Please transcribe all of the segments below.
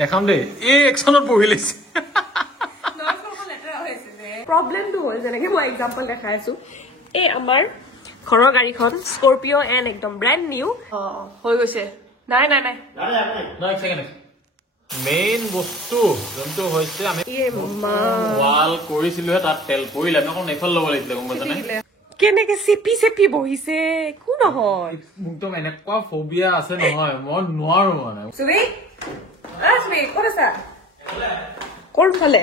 দেখাম দেই এই একচনত বহি লৈছে প্ৰবলেমটো হ'ল যেনেকৈ মই এক্সাম্পল দেখাই আছো এই আমাৰ ঘৰৰ গাড়ীখন স্কৰপিঅ' এন একদম ব্ৰেণ্ড নিউ হৈ গৈছে নাই নাই নাই নাই সেকেন্ড মেইন বস্তু যোনটো হৈছে আমি ৱাল কৰিছিলোহে তাত তেল পৰিলে আমি অকণ এইফাল ল'ব লাগিছিলে গম পাইছানে কেনেকে চেপি চেপি বহিছে একো নহয় একদম এনেকুৱা ফোবিয়া আছে নহয় মই নোৱাৰো মানে সুবি সুবি ক'ত আছা ক'ৰ ফালে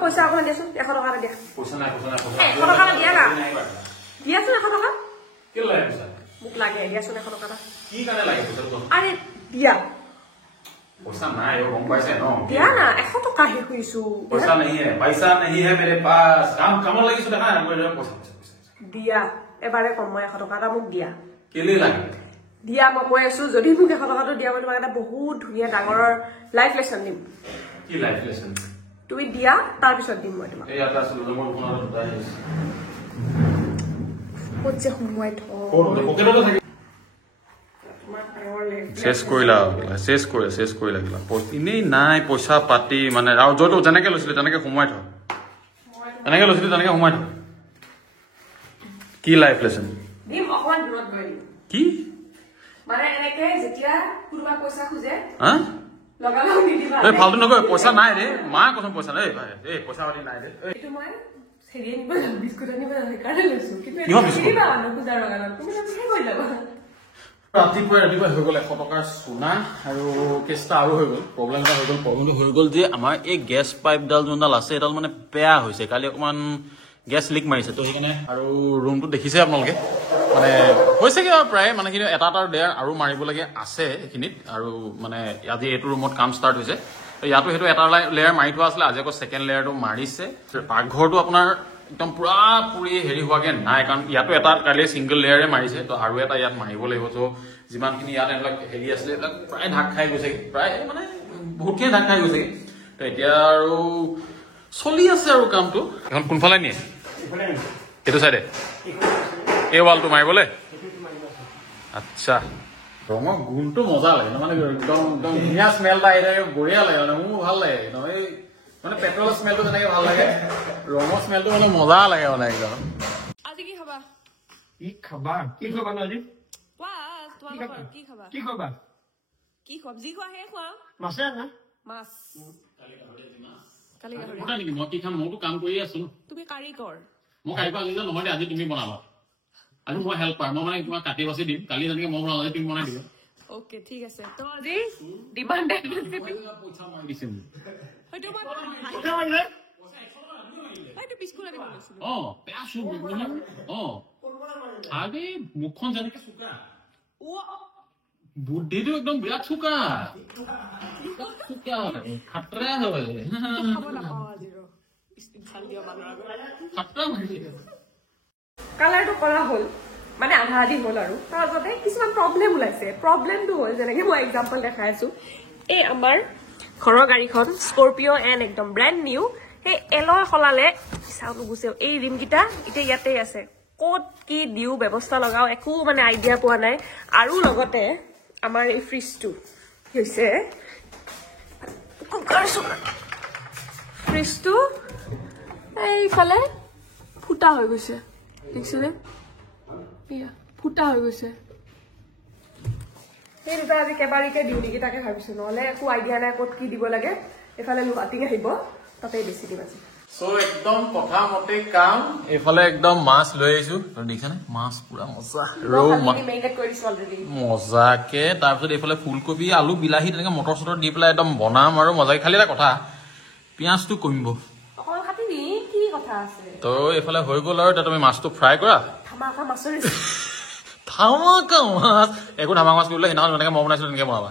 পইচা অকণমান দিয়াচোন 100 টকা এটা দিয়া পইচা নাই 100 টকা এটা দিয়া না দিয়াচোন 100 টকা কি লাগে পইচা মোক লাগে দিয়াচোন 100 টকা এটা কি কাৰণে লাগে পইচা আৰে দিয়া पैसा ना है वो पैसे नो दिया ना 100 टका ही हुईसु पैसा नहीं है मेरे पास काम लगी सो देखा मेरे पैसा दिया এবারে কম মই 100 টকা মোক দিয়া কেলে লাগে দিয়া মই কৈ আছো যদি মোক 100 টকাটো দিয়া মই তোমাক এটা বহুত ধুনিয়া ডাঙৰ লাইফ লেসন দিম কি লাইফ লেসন তুমি দিয়া তাৰ পিছত দিম মই তোমাক এই এটা আসলে মোৰ ফোনত দুটা আছে কোচে হুমুৱাই থ পকেটটো থাকে শেষ কৰিলা এনেই নাই পইচা পাতি মানে আৰু য'ত যেনেকে লৈছিলে তেনেকে সোমাই থ কি লাইফ লেসন দিম অকমান দূৰত গৈ দিম কি মানে এনেকে যেতিয়া কুৰবা পইচা খুজে হা লগালাও নিদিবা এই ফালতু নকয় পইচা নাই ৰে মা কসম পইচা নাই ভাই এই পইচা পাতি নাই ৰে এইটো মই হেৰি নিব বিস্কুট আনিব কাৰণে লৈছো কিন্তু দিবা অনুপূজাৰ লগালাও তুমি কি কৰিলা ৰাতিপুৱা হৈ গ'ল 100 টকাৰ সোনা আৰু কেছটা আৰু হৈ গ'ল প্ৰব্লেমটা হৈ গ'ল যে আমাৰ এই গেছ পাইপডাল যোনডাল আছে এডাল মানে বেয়া হৈছে কালি অকমান গেছ লিক মাৰিছে তো সেইকাৰণে আৰু ৰুমটো দেখিছে আপোনালোকে মানে হৈছে কি প্ৰায় মানে কিন্তু এটা লেয়াৰ আৰু মাৰিব লাগে আছে এইখিনিত আৰু মানে আজি এইটো ৰুমত কাম ষ্টাৰ্ট হৈছে ইয়াতো সেইটো এটা লেয়াৰ মাৰি থোৱা আছিলে আজি আকৌ ছেকেণ্ড লেয়াৰটো মাৰিছে পাকঘৰটো আপোনাৰ একদম পুৰা পুৰি হেৰি হোৱাকে নাই কাৰণ ইয়াতো এটা কালি সিংগল লেয়াৰে মাৰিছে তো আৰু এটা ইয়াত মাৰিব লাগিব তো যিমানখিনি ইয়াত এইবিলাক হেৰি আছিলে এইবিলাক প্ৰায় ঢাক খাই গৈছে প্ৰায় মানে বহুতখিনি ঢাক খাই গৈছে তো এতিয়া আৰু চলি আছে আৰু কামটো এখন কোনফালে নিয়ে এইটো চাইডে এই ৱালটো মাৰিবলে আচ্ছা ৰঙৰ গুণটো মজা লাগে মানে একদম ধুনীয়া স্মেল এটা আহি থাকে বঢ়িয়া লাগে মানে মোৰ ভাল লাগে এই মানে পেট্ৰলৰ স্মেলটো যেনেকে ভাল লাগে ৰঙৰ স্মেলটো মানে মজা লাগে মানে একদম আজি কি খাবা ন আজি কি খাবা সবজি খোৱা হে খোৱা মাছে না মাছ কালি নেকি মই কি খাম মইতো কাম কৰি আছো তুমি কাৰিকৰ মই কাৰিকৰ আজি নহয় দে আজি তুমি বনাবা আজি মই হেল্প পাম মই মানে তোমাক কাটি বাছি দিম কালি যেনেকে মই বনালে তুমি বনাই দিবা ওকে ঠিক আছে তো আজি ডিমান্ডেড ৰেচিপি পইচা মাৰি দিছে মোক হয়তো মই বিস্কুট আনিব লৈছিলো বেয়া চুপ আগে মুখখন যেনেকে চুকা বুদ্ধিটো একদম বিৰাট চুকা খাতৰা হয় কালাৰটো কৰা হ'ল মানে আধা আধি হ'ল আৰু তাৰ বাবে কিছুমান প্ৰব্লেম ওলাইছে প্ৰব্লেমটো হ'ল যেনেকৈ মই এক্সাম্পল দেখাই আছো এই আমাৰ ঘৰৰ গাড়ীখন স্কৰপিঅ' এন একদম ব্ৰেণ্ড নিউ সেই এলয় সলালে চাউল গুচেও এই ৰিমকেইটা এতিয়া ইয়াতে আছে ক'ত কি দিও ব্যৱস্থা লগাও একো মানে আইডিয়া পোৱা নাই আৰু লগতে আমাৰ এই ফ্ৰিজটো হৈছে ফ্ৰিজটো এইফালে ফুটা হৈ গৈছে দেখিছেনে ফুটা হৈ গৈছে সেই দুটা আজি কেবাৰিকে দিওঁ নেকি তাকে ভাবিছো নহ'লে একো আইডিয়া নাই ক'ত কি দিব লাগে এইফালে লুহাটিং আহিব তাতে বেছি দিম আজি সো একদম কথা মতে কাম এইফালে একদম মাছ লৈ আহিছো দেখিছানে মাছ পুৰা মজা ৰৌ মজাকে তাৰপিছত এইফালে ফুলকবি আলু বিলাহী তেনেকে মটৰ চটৰ দি পেলাই একদম বনাম আৰু মজাকে খালি এটা কথা পিঁয়াজটো কমিব তো এইফালে হৈ গ'ল আৰু এতিয়া তুমি মাছটো ফ্ৰাই কৰা ধামাকা মাছ একো ধামাকা মাছ কৰিলে সেইদিনাখন যেনেকে মই বনাইছিলো তেনেকে বনাবা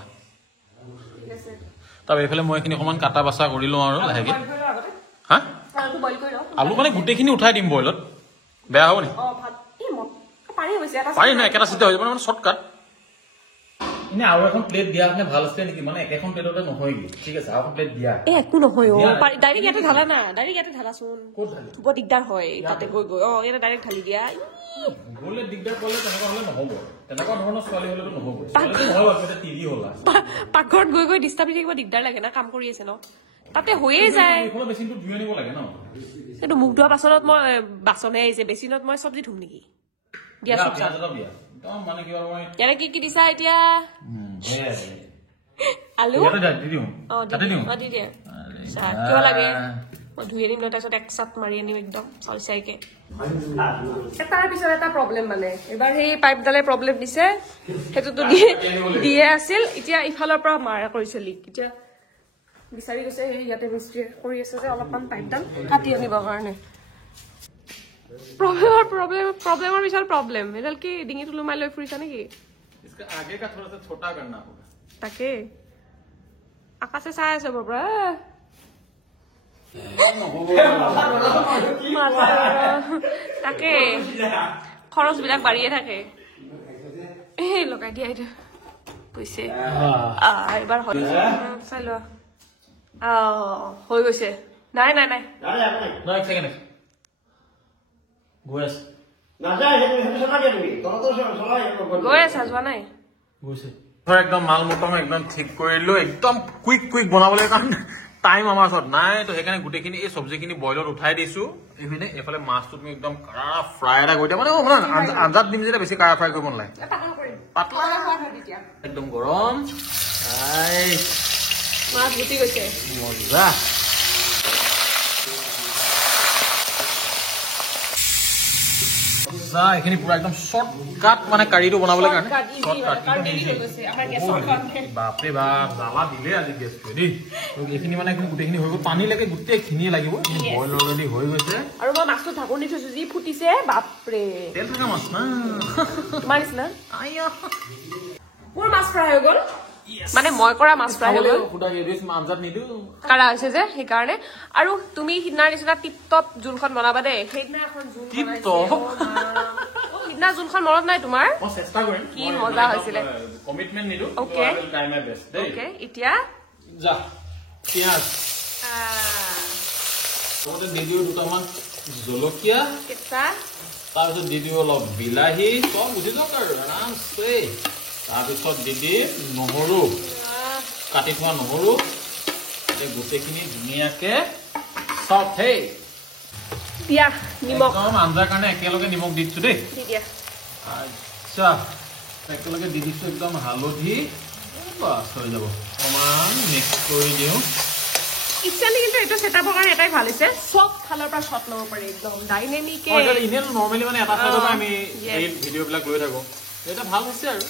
তাৰপৰা এইফালে মই এইখিনি অকণমান কাটা বাচা কৰি লওঁ আৰু লাহেকে হা আলু মানে গোটেইখিনি উঠাই দিম বইলত বেয়া হ'ব নি পাৰি নহয় একেটা চিন্তা হৈ যাব মানে শ্বৰ্টকাট এনে আৰু এখন প্লেট দিয়া মানে ভাল আছে নেকি মানে একেখন প্লেটতে নহয়গে ঠিক আছে আৰু এখন প্লেট দিয়া একো নহয় ডাইৰেক্ট ইয়াতে ঢালা না ডাইৰেক্ট ইয়াতে ঢালাচোন ক'ত ঢালি বৰ দিগদাৰ হয় তাতে গৈ গৈ ইয়াতে ডাইৰেক্ট ঢালি দিয়া গ'লে দিগদাৰ কৰিলে তেনেকুৱা হ'লে নহ'ব তেনেকুৱা ধৰণৰ ছোৱালী হ'লেতো নহ'ব ছোৱালী টিভি হ'লা পাকঘৰত গৈ গৈ ডিষ্টাৰ্ব থাকিব দিগদাৰ লাগে না কাম কৰি আছে ন তাতে হৈয়ে যায় এইখনৰ বেচিনটো ধুই আনিব লাগে ন কিন্তু মুখ ধোৱা পাছত মই বাচনে আহিছে বেচিনত মই চব্জি ধুম নেকি দিয়া চব দিয়া একদম মানে কি আৰু মই ইয়াৰে কি কি দিছা এতিয়া আলু দি দিওঁ তাতে দিওঁ দি দিয়া কিয় লাগে মই ধুই আনিম ন তাৰপিছত এক চাট মাৰি আনিম একদম চাই চাইকে এটাৰ পিছত এটা প্ৰব্লেম মানে এবাৰ সেই পাইপডালে প্ৰব্লেম দিছে সেইটোতো দিয়ে আছিল এতিয়া ইফালৰ পৰা মাৰা কৰিছে লিক এতিয়া বিচাৰি গৈছে ইয়াতে মিস্ত্ৰী কৰি আছে যে অলপমান পাইপডাল কাটি আনিবৰ কাৰণে प्रॉब्लम विशाल प्रॉब्लम एडल की डिंगी तुलु माय लय फुरिसा नेकी इसका आगे का थोड़ा सा छोटा करना होगा ताके आकाशे চাই আছে বাবা তাকে খৰচ বিলাক বাঢ়িয়ে থাকে এই লগাই দিয়া এটা পইছে এবাৰ হয় চাই ল হৈ গৈছে নাই নাই নাই এক সেকেন্ড গৈ আছে গৈ আছে যোৱা নাই গৈছে একদম মাল মটম একদম ঠিক কৰিলো একদম কুইক বনাবলৈ কাৰণ টাইম আমাৰ ওচৰত নাই তো সেইকাৰণে গোটেইখিনি এই চব্জিখিনি বইলত উঠাই দিছো এইপিনে এইফালে মাছটো তুমি একদম কাৰা ফ্ৰাই এটা কৰি দিয়া মানে আঞ্জাত দিম যেতিয়া বেছি কাৰা ফ্ৰাই কৰিব নালাগে পাতলা একদম গৰম মাছ গুটি গৈছে মজা এইখিনি পুৰা একদম শ্বৰ্টকাট মানে কাৰীটো বনাবলৈ কাৰণে বাপৰে বাপ জ্বালা দিলে আজি গেছটো দেই এইখিনি মানে গোটেইখিনি হৈ গ'ল পানীলৈকে গোটেইখিনিয়ে লাগিব বইল অলৰেডি হৈ গৈছে আৰু মই মাছটো ঢাকনি থৈছো যি ফুটিছে বাপৰে তেল থকা মাছ না তোমাৰ নিচিনা মোৰ মাছ ফ্ৰাই হৈ গ'ল মানে মই কৰা মাছ ফ্ৰাই হৈ গ'ল আঞ্জাত নিদিওঁ কাৰা হৈছে যে সেইকাৰণে আৰু তুমি সিদিনাৰ নিচিনা টিপটপ জোলখন বনাবা দেই সেইদিনা এখন জোল সিদিনা জোলখন মনত নাই তোমাৰ চেষ্টা কৰিম কি মজা হৈছিলে কমিটমেণ্ট নিদিওঁ অকে এতিয়া পিঁয়াজ দি দিওঁ দুটামান জলকীয়া তাৰপিছত দি দিওঁ অলপ বিলাহী চব বুজি যাওক আৰু আৰামছে তাৰপিছত দি দিম নহৰু কাটি থোৱা নহৰু গোটেইখিনি ধুনীয়াকে চব হেই দিয়া নিমখ আঞ্জাৰ কাৰণে একেলগে নিমখ দি দিছো দেই আচ্ছা একেলগে দি দিছো একদম হালধি বাছ হৈ যাব অকমান মিক্স কৰি দিওঁ ইচ্ছালি কিন্তু এইটো ছেটআপৰ কাৰণে এটাই ভাল হৈছে সব ফালৰ পৰা শ্বট ল'ব পাৰি একদম ডাইনামিকে ইনে নৰ্মেলি মানে এটা চাইডৰ পৰা আমি এই ভিডিঅ'বিলাক লৈ থাকো এটা ভাল হৈছে আৰু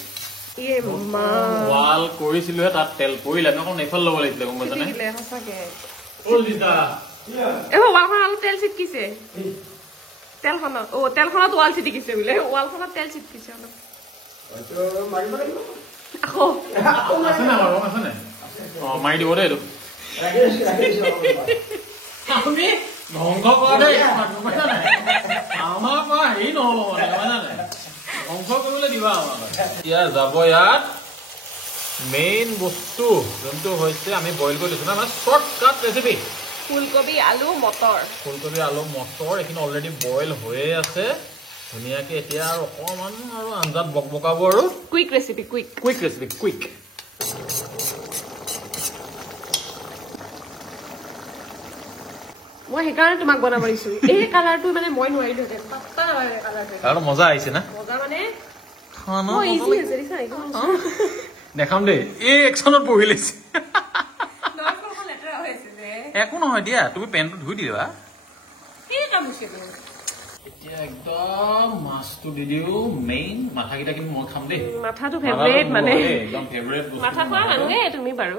ৱাল কৰিছিলোহে তাত তেল পৰিলে আমি অকণ এইফাল ল'ব লাগিছিলে গম পাইছানে ৱালখন অলপ তেল চিটকিছে তেলখনত তেলখনত ৱাল চিটিকিছে বোলে ৱালখনত তেল চিটকিছে অলপ মাৰি দিব দেই এইটো আমি ধ্বংস কৰা দেই আমাৰ পৰা হেৰি নহ'ব মানে ধ্বংস কৰিবলৈ দিবা আমাক এতিয়া যাব ইয়াত মেইন বস্তু যোনটো হৈছে আমি বইল কৰি দিছো না মানে শ্বৰ্টকাট ৰেচিপি ফুলকবি আলু মটৰ এইখিনি অলৰেডি বইল হৈয়ে আছে ধুনীয়াকে এতিয়া আৰু অকণমান আৰু আঞ্জাত বকবকাব আৰু কুইক ৰেচিপি মই সেইকাৰণে তোমাক বনাব দিছো এই কালাৰটো মানে মই নোৱাৰিলো পাত্তা নালাগে কালাৰটো মজা আহিছে না মজা মানে দেখাম দেই এই একচনত বহি লৈছে একো নহয় দিয়া তুমি পেনটো ধুই দিবা এতিয়া একদম মাছটো দি দিওঁ মেইন মাথাকেইটা কিন্তু মই খাম দেই মাথাটো ফেভৰেট মানে একদম ফেভৰেট মাথা খোৱা মানুহে তুমি বাৰু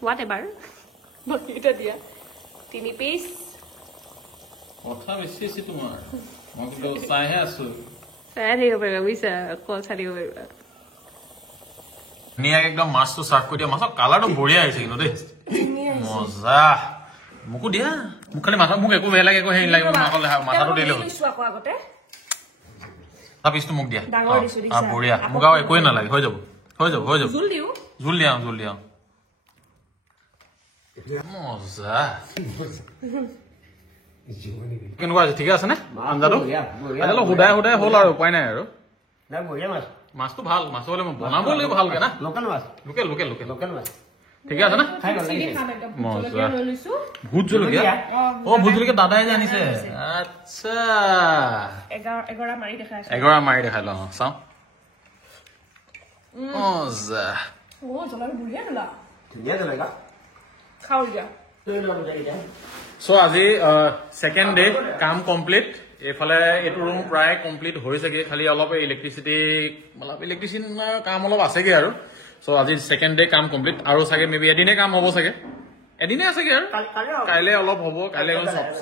হোৱাট এভাৰ বাকীটা দিয়া 3 পিচ কথা বেছি আছে তোমাৰ মই কিন্তু চাইহে আছো চাই থাকিব পাৰিবা বুজিছা কল চাই থাকিব পাৰিবা ধুনীয়াকে একদম মাছটো চাৰ্ভ কৰি দিয়া মাছৰ কালাৰটো বঢ়িয়া আহিছে কিন্তু দেই মজা মোকো দিয়া মোক খালি মাথা মোক একো বেয়া লাগে একো হেৰি লাগে মাথাটো দিলে হ'ল তাৰ পিছটো মোক দিয়া বঢ়িয়া মোক আৰু একোৱে নালাগে হৈ যাব হৈ যাব জোল দিও জোল দিয়া মজা কেনেকুৱা আছে ঠিকে আছে নে আঞ্জাটো আজিলৈ সুদাই হ'ল আৰু উপায় নাই আৰু মাছটো ভাল মাছ হ'লে মই বনাব লাগিব ভালকে না লোকেল ঠিকে আছে না মজা ভোট জলকীয়া ভোট জলকীয়া দাদাই যে আনিছে আচ্ছা 11 মাৰি দেখাইছো 11 মাৰি দেখাই লওঁ চাওঁ মজা জলাটো বঢ়িয়া খাও দিয়া So আজি সেকেন্ড ডে কাম কমপ্লিট এফালে এটো রুম প্রায় কমপ্লিট হয়েছেগে খালি অলপ ইলেকট্ৰিসিয়ানৰ কাম অলপ আছেগে আৰু সো আজি সেকেন্ড ডে কাম কমপ্লিট আৰু সাগে মেবি এদিনে কাম হ'ব সাগে এদিনে আছেগে আৰু কাইলে অলপ হ'ব কাইলে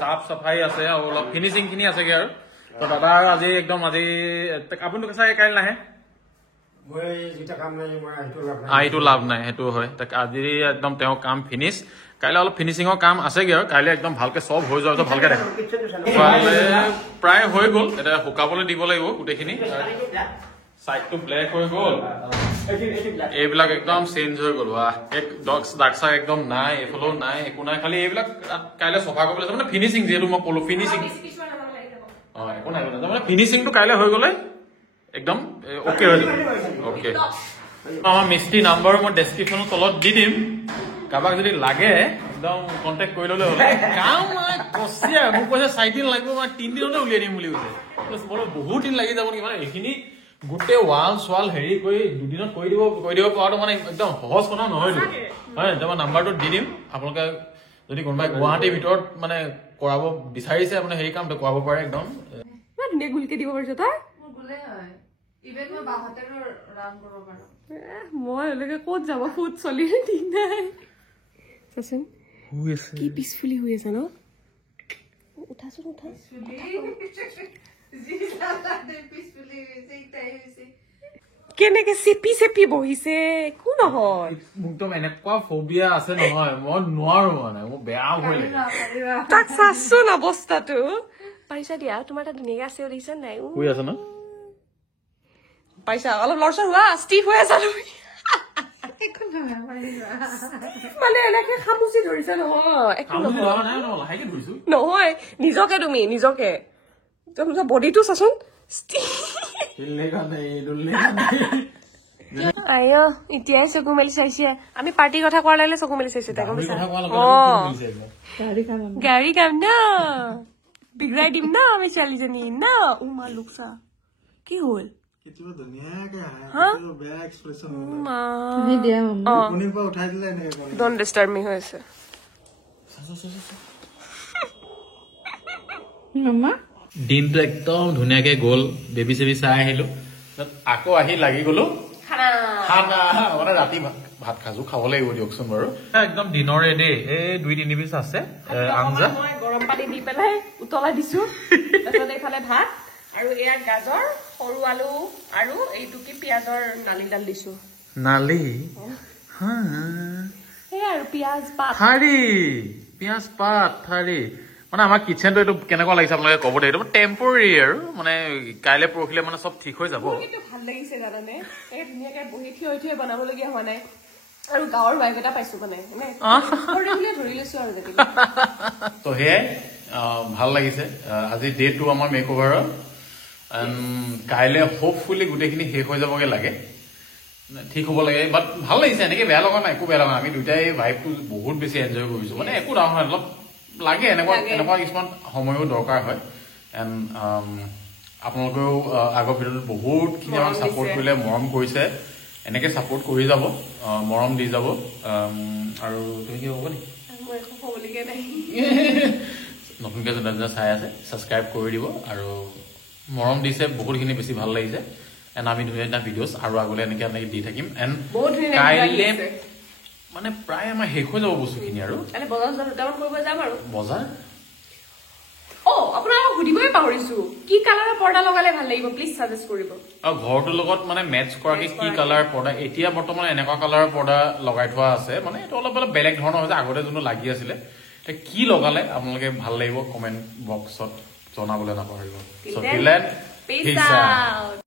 সাফ সফাই আছে আৰু অলপ ফিনিশিং খিনি আছেগে আৰু তো দাদা আজি একদম আজি আপুনি চাগে কাইলে নাহে এইটো লাভ নাই সেইটো হয় তাক আজি একদম তেওঁ কাম ফিনিশ কাইলে অলপ ফিনিশিঙৰ কাম আছেগে আৰু কাইলে একদম ভালকে সব হৈ যোৱাৰ পিছত ভালকে দেখা প্ৰায় হৈ গ'ল এটা শুকাবলৈ দিব লাগিব গোটেইখিনি সাইডটো ব্লেক হৈ গ'ল এইবিলাক একদম চেঞ্জ হৈ গ'ল এক ডাকসা একদম নাই এফালেও নাই একো নাই খালি এইবিলাক কাইলে সফা কৰিবলৈ আছে মানে ফিনিশিং যেহেতু মই ক'লো ফিনিশিং একো নাই মানে ফিনিশিংটো কাইলে হৈ গ'লে একদম ওকে হৈ যাব ওকে আমাৰ মিস্ত্ৰী নাম্বাৰ মই ডেসক্ৰিপচনৰ তলত দি দিম কাবাক যদি লাগে একদম কন্টেক্ট কৰি ললে হ'ল কাম কচিয়া মোক কৈছে 4 দিন লাগিব মই 3 দিনতে উলিয়াই দিম বুলি কৈছে বলো বহুত দিন লাগি যাব নেকি মানে এইখিনি গোটেই ৱাল হেৰি কৰি দুদিনত কৰি দিব পৰাটো মানে একদম সহজ কথা নহয় হয় মই নাম্বাৰটো দি দিম আপোনালোকে যদি কোনোবাই গুৱাহাটীৰ ভিতৰত মানে কৰাব বিচাৰিছে আপুনি হেৰি কামটো কৰাব পাৰে একদম ধুনীয়া গুলকে দিব পাৰিছ তই মই ক'ত যাব ফুট চলি ঠিক নাই চাচোন কি পিছফুলি হৈ আছে ন উঠাচোন কেনেকে চেপি বহিছে একো নহয় একদম এনেকুৱা ফোবিয়া আছে নহয় মই নোৱাৰো মানে মোৰ বেয়া হৈ তাক চাচোন অৱস্থাটো পাৰিছা দিয়া তোমাৰ তাত ধুনীয়াকে আছে দেখিছা নাই শুই আছে ন পাইছা অলপ লৰচৰ হোৱা ষ্টিফ হৈ আছা তুমি মানে এনেকে খামুচি ধৰিছে নহয় নিজকে তুমি নিজকে বডিটো চাচোন আইঅ এতিয়াই চকু মেলি চাইছে আমি পাৰ্টিৰ কথা কোৱাৰ লাগিলে চকু মেলি চাইছে গাড়ী কাম ন বিগড়াই দিম ন আমি ছোৱালীজনী ন উমা লোকচা কি হ'ল Don't disturb me হৈছে দিনটো একদম ধুনীয়াকে গ'ল বেবি চেবি চাই আহিলো আকৌ আহি লাগি গলো খানা মানে ৰাতি ভাত খাজো খাব লাগিব দিয়কচোন বাৰু একদম দিনৰে দেই এই 2-3 পিচ আছে আঞ্জা মই গৰম পানী দি পেলাই উতলাই দিছো তাৰপিছত এইফালে ভাত আৰু এয়া গাজৰ সৰু আলু আৰু এইটো কি পিয়াজৰ নালিডাল দিছো নালি এই আৰু পিয়াজ পাত ঠাৰি মানে আমাৰ কিচেনটো এইটো কেনেকুৱা লাগিছে আপোনালোকে ক'ব দেই এইটো টেম্পৰেৰী আৰু মানে কাইলে পৰহিলে মানে চব ঠিক হৈ যাব কিন্তু ভাল লাগিছে জানানে এই ধুনীয়াকে বহি থিয় বনাবলগীয়া হোৱা নাই আৰু গাঁৱৰ ভাইব এটা পাইছো মানে ধৰি লৈছো আৰু তো সেয়াই ভাল লাগিছে আজি ডে 2 আমাৰ মেক অভাৰৰ কাইলে হোপফুলি গোটেইখিনি শেষ হৈ যাবগে লাগে ঠিক হ'ব লাগে বাট ভাল লাগিছে এনেকে বেয়া লগা নাই একো বেয়া লগা আমি দুটাই ভাইবটো বহুত বেছি এনজয় কৰিছো মানে একো ডাঙৰ নহয় অলপ লাগে এনেকুৱা কিছুমান সময়ো দৰকাৰ হয় এণ্ড আপোনালোকেও আগৰ ভিডিঅ'ত বহুতখিনি আমাক ছাপোৰ্ট কৰিলে মৰম কৰিছে এনেকে ছাপোৰ্ট কৰি যাব মৰম দি যাব আৰু তুমি কি হ'ব নেকি নতুনকে যোনে চাই আছে ছাবস্ক্ৰাইব কৰি দিব আৰু মৰম দিছে বহুতখিনি বেছি ভাল লাগিছে এণ্ড আমি ধুনীয়া ভিডিঅ'জ আৰু আগলৈ এনেকে দি থাকিম এণ্ড কাইলে মানে প্ৰায় আমাৰ শেষ হৈ যাব বস্তুখিনি আৰু বজাৰ আপোনালোকক সুধিবই পাহৰিছো কি কালাৰৰ পৰ্দা লগালে ভাল লাগিব প্লিজ সাজেষ্ট কৰিব আৰু ঘৰটোৰ লগত মানে মেটচ কৰাকে কি কালাৰ পৰ্দা এতিয়া বৰ্তমান এনেকুৱা কালাৰৰ পৰ্দা লগাই থোৱা আছে মানে এইটো অলপ বেলেগ ধৰণৰ হৈছে আগতে যোনটো লাগি আছিলে কি লগালে আপোনালোকে ভাল লাগিব কমেণ্ট বক্সত জনাবলৈ নাপাহৰিব